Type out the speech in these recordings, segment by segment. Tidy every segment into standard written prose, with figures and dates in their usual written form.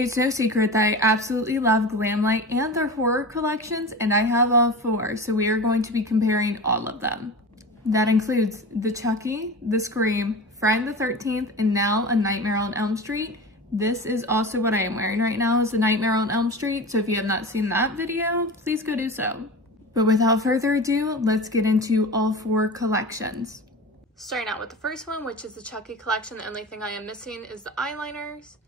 It's no secret that I absolutely love Glamlite and their horror collections, and I have all four, so we are going to be comparing all of them. That includes the Chucky, the Scream, Friday the 13th, and now A Nightmare on Elm Street. This is also what I am wearing right now, is A Nightmare on Elm Street, so if you have not seen that video, please go do so. But without further ado, let's get into all four collections. Starting out with the first one, which is the Chucky collection. The only thing I am missing is the eyeliners.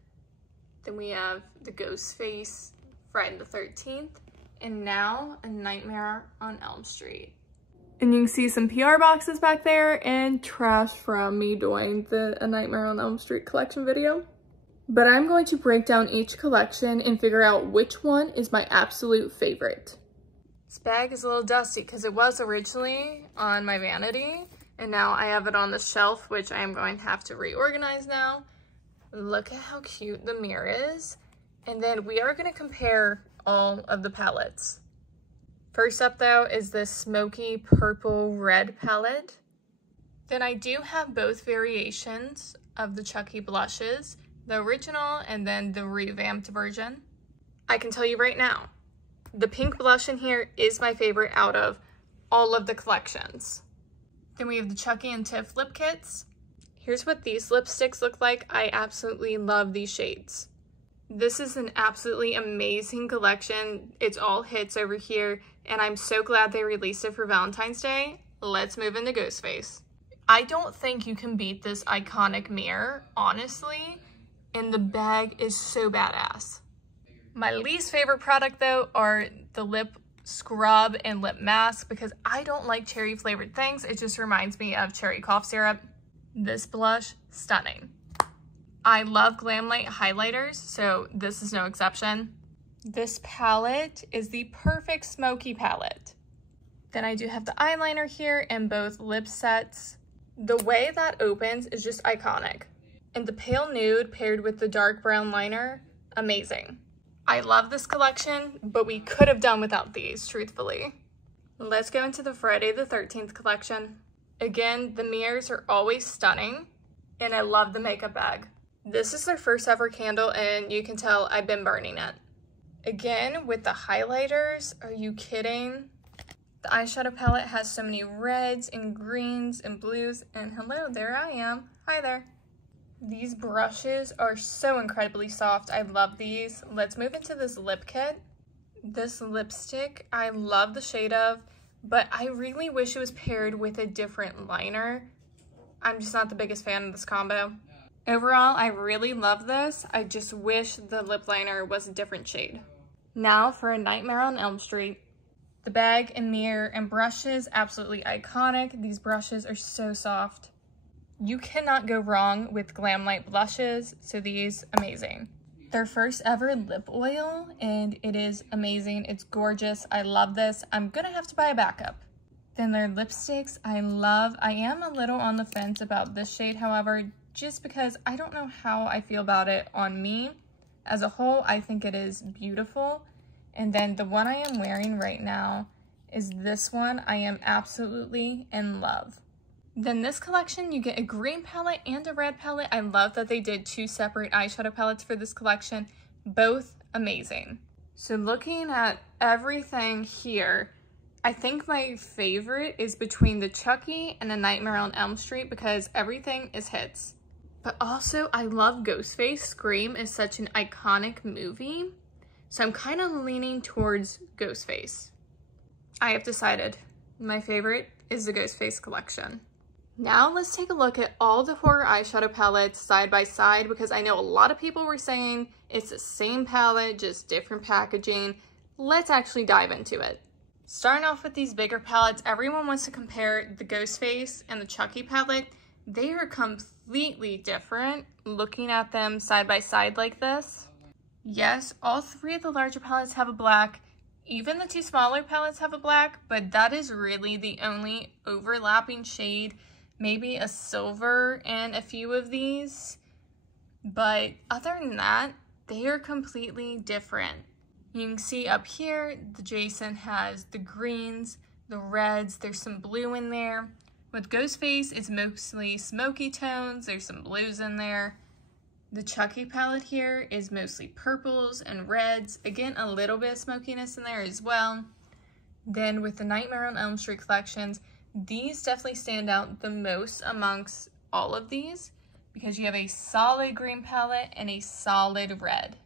Then we have the Ghostface, Friday the 13th, and now A Nightmare on Elm Street. And you can see some PR boxes back there and trash from me doing the A Nightmare on Elm Street collection video. But I'm going to break down each collection and figure out which one is my absolute favorite. This bag is a little dusty because it was originally on my vanity, and now I have it on the shelf, which I am going to have to reorganize now. Look at how cute the mirror is. And then we are going to compare all of the palettes. First up though is this smoky purple red palette. Then I do have both variations of the Chucky blushes, the original and then the revamped version. I can tell you right now, the pink blush in here is my favorite out of all of the collections. Then we have the Chucky and Tiff lip kits. Here's what these lipsticks look like. I absolutely love these shades. This is an absolutely amazing collection. It's all hits over here, and I'm so glad they released it for Valentine's Day. Let's move into Ghostface. I don't think you can beat this iconic mirror, honestly, and the bag is so badass. My least favorite product though are the lip scrub and lip mask because I don't like cherry flavored things. It just reminds me of cherry cough syrup. This blush, stunning. I love Glamlite highlighters, so this is no exception. This palette is the perfect smoky palette. Then I do have the eyeliner here and both lip sets. The way that opens is just iconic. And the pale nude paired with the dark brown liner, amazing. I love this collection, but we could have done without these, truthfully. Let's go into the Friday the 13th collection. Again, the mirrors are always stunning, and I love the makeup bag. This is their first ever candle, and you can tell I've been burning it. Again, with the highlighters, are you kidding? The eyeshadow palette has so many reds and greens and blues, and hello, there I am. Hi there. These brushes are so incredibly soft. I love these. Let's move into this lip kit. This lipstick, I love the shade of, but I really wish it was paired with a different liner. I'm just not the biggest fan of this combo. Overall, I really love this. I just wish the lip liner was a different shade. Now for A Nightmare on Elm Street. The bag and mirror and brushes, absolutely iconic. These brushes are so soft. You cannot go wrong with Glamlite blushes, so these, amazing. Their first ever lip oil, and it is amazing. It's gorgeous. I love this. I'm gonna have to buy a backup. Then their lipsticks, I love. I am a little on the fence about this shade, however, just because I don't know how I feel about it on me. As a whole, I think it is beautiful. And then the one I am wearing right now is this one. I am absolutely in love. Then this collection, you get a green palette and a red palette. I love that they did two separate eyeshadow palettes for this collection. Both amazing. So looking at everything here, I think my favorite is between the Chucky and A Nightmare on Elm Street because everything is hits. But also, I love Ghostface. Scream is such an iconic movie. So I'm kind of leaning towards Ghostface. I have decided my favorite is the Ghostface collection. Now let's take a look at all the horror eyeshadow palettes side by side because I know a lot of people were saying it's the same palette, just different packaging. Let's actually dive into it. Starting off with these bigger palettes, everyone wants to compare the Ghostface and the Chucky palette. They are completely different looking at them side by side like this. Yes, all three of the larger palettes have a black. Even the two smaller palettes have a black, but that is really the only overlapping shade. Maybe a silver in a few of these. But other than that, they are completely different. You can see up here, the Jason has the greens, the reds, there's some blue in there. With Ghostface, it's mostly smoky tones, there's some blues in there. The Chucky palette here is mostly purples and reds. Again, a little bit of smokiness in there as well. Then with the Nightmare on Elm Street collections, these definitely stand out the most amongst all of these because you have a solid green palette and a solid red.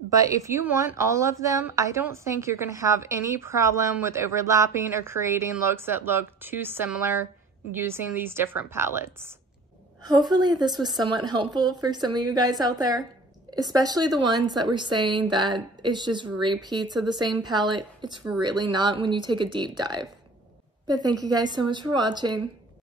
But if you want all of them, I don't think you're going to have any problem with overlapping or creating looks that look too similar using these different palettes. Hopefully this was somewhat helpful for some of you guys out there, especially the ones that were saying that it's just repeats of the same palette. It's really not when you take a deep dive. But thank you guys so much for watching.